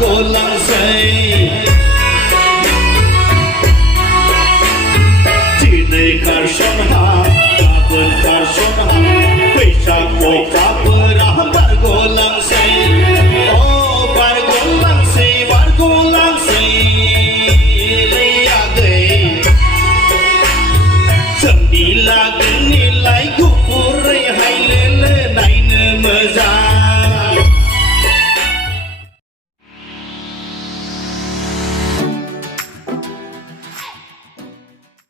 golang say chỉ này khar son ha bên khar son ha quay sang một pháp ra bar golang say oh bar golang say lấy à gầy sầm đi là